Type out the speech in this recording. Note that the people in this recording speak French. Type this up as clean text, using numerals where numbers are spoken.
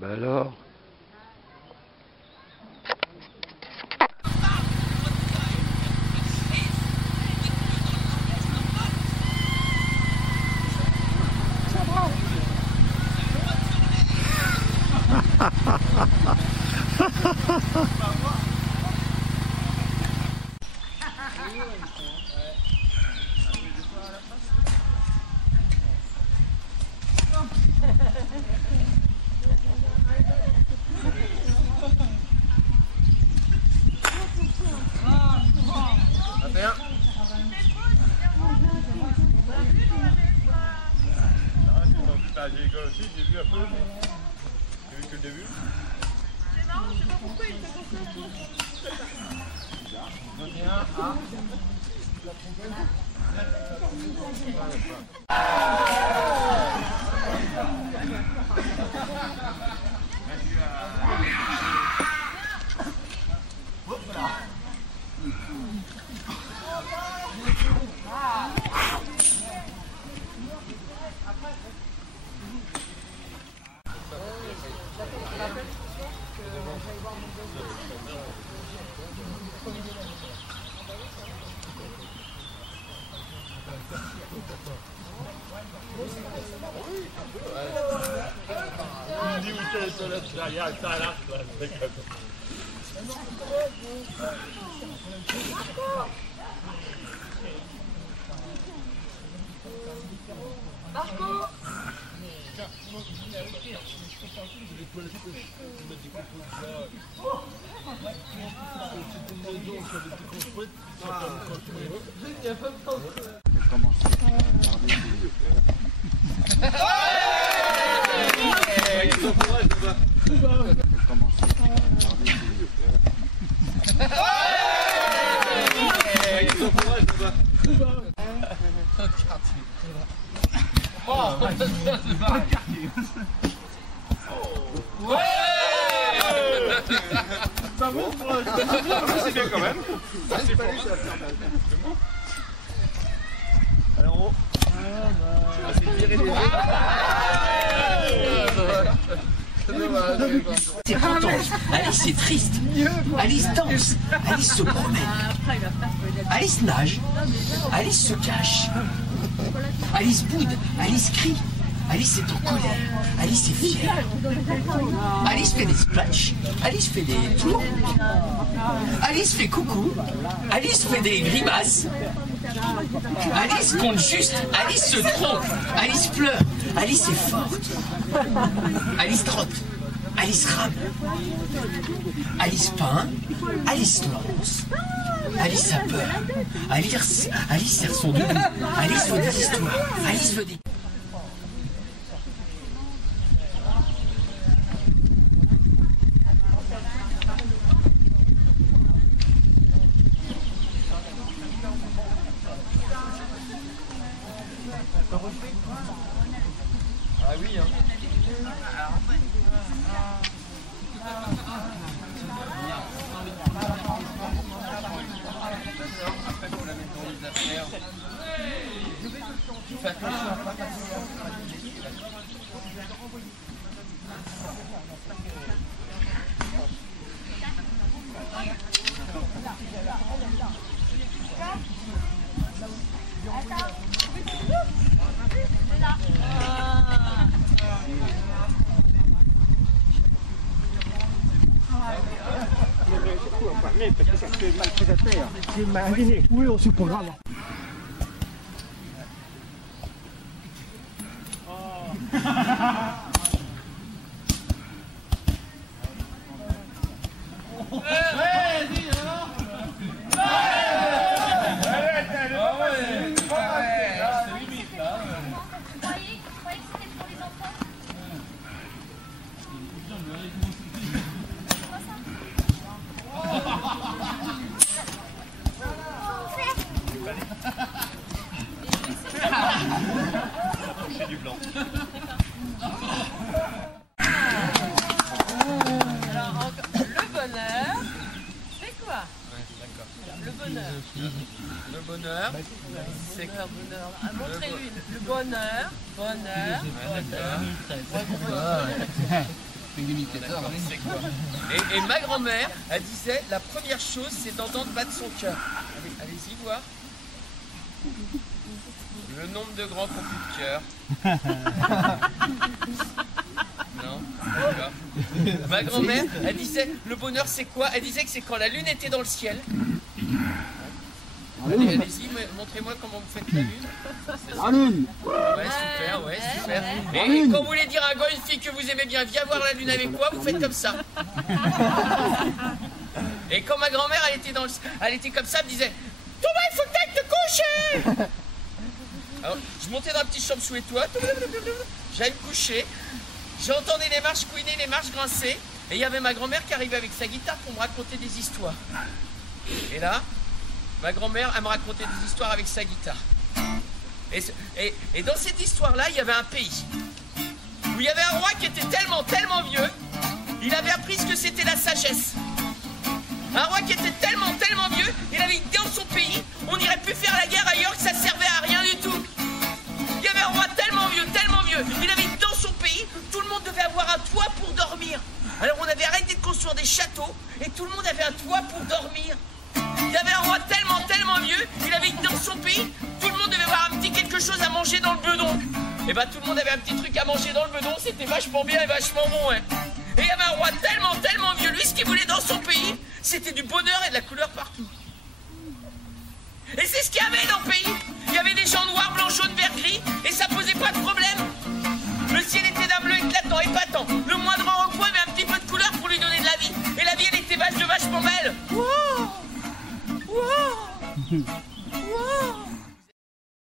Bah alors? J'ai rigolé aussi, j'ai vu un peu. J'ai vu que le début. C'est marrant, je sais pas pourquoi il fait C'est bien quand même. C'est pas lui, ça va faire mal. Allez, en haut. C'est content. Alice est triste. Alice danse. Alice se promène. Alice nage. Alice se cache. Alice boude. Alice crie. Alice est en colère. Alice est fière. Alice fait des splashs. Alice fait des tours. Alice fait coucou. Alice fait des grimaces. Alice compte juste. Alice se trompe. Alice pleure. Alice est forte. Alice trotte. Alice rame. Alice peint. Alice lance. Alice a peur. Alice serre son dos. Alice veut des histoires. Alice veut des... Ah oui, hein. Après, faut la mettre dans les affaires. Tu fais attention à pas casser. Perché se è maltrattatore, si immagini, io si programma. Du blanc. Alors, le bonheur, c'est quoi? Le bonheur. Le bonheur, c'est quoi? Bonheur. Montrez-lui le bonheur. Bonheur. C'est quoi? Et ma grand-mère, elle disait, la première chose, c'est d'entendre battre son cœur. Allez-y voir. Le nombre de grands qu'on plus de cœur. Non, d'accord. Ma grand-mère, elle disait, le bonheur c'est quoi? Elle disait que c'est quand la lune était dans le ciel. Allez-y, montrez-moi comment vous faites la lune. La lune. Ouais, super. Et quand vous voulez dire à un gars, une fille que vous aimez bien, viens voir la lune avec moi, vous faites comme ça. Et quand ma grand-mère, elle était comme ça, elle me disait, Thomas, il faut que t'ailles te coucher. Alors, je montais dans la petite chambre sous les toits, j'allais me coucher, j'entendais les marches couiner, les marches grincer, et il y avait ma grand-mère qui arrivait avec sa guitare pour me raconter des histoires. Et là, ma grand-mère, elle me racontait des histoires avec sa guitare. Et dans cette histoire-là, il y avait un pays où il y avait un roi qui était tellement vieux, il avait appris ce que c'était la sagesse. Un roi qui était tellement vieux, il avait dit dans son pays, on n'irait plus faire la guerre ailleurs, que ça servait à rien du tout. Il y avait un roi tellement vieux, il avait dit dans son pays, tout le monde devait avoir un toit pour dormir. Alors on avait arrêté de construire des châteaux, et tout le monde avait un toit pour dormir. Il y avait un roi tellement vieux, il avait dit dans son pays, tout le monde devait avoir un petit quelque chose à manger dans le bedon. Et ben tout le monde avait un petit truc à manger dans le bedon, c'était vachement bien et vachement bon, hein. Et il y avait un roi tellement vieux, lui ce qu'il voulait dans son pays, c'était du bonheur et de la couleur partout. Et c'est ce qu'il y avait dans le pays.